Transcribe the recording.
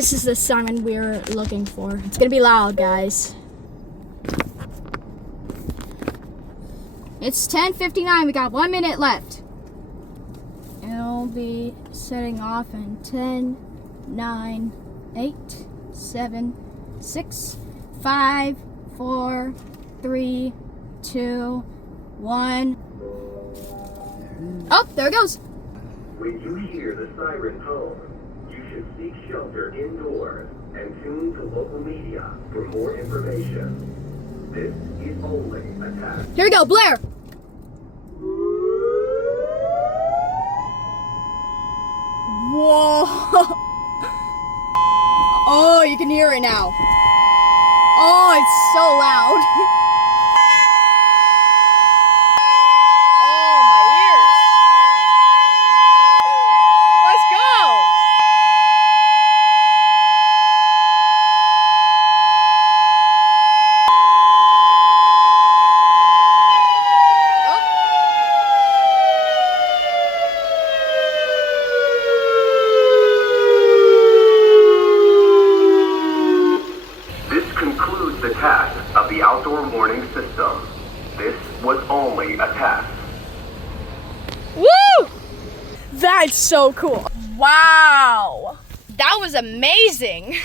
This is the siren we're looking for. It's gonna be loud, guys. It's 10:59. We got 1 minute left. It'll be setting off in 10, 9, 8, 7, 6, 5, 4, 3, 2, 1. Oh, there it goes. When you hear the siren tone, you should seek shelter indoors and tune to local media for more information. This is only a test. Here we go, Blair. Whoa. Oh, you can hear it now. Oh, it's so loud. Oh, my ears. Let's go. This concludes the task of the outdoor warning system. This was only a test. Woo! That's so cool. Wow. That was amazing.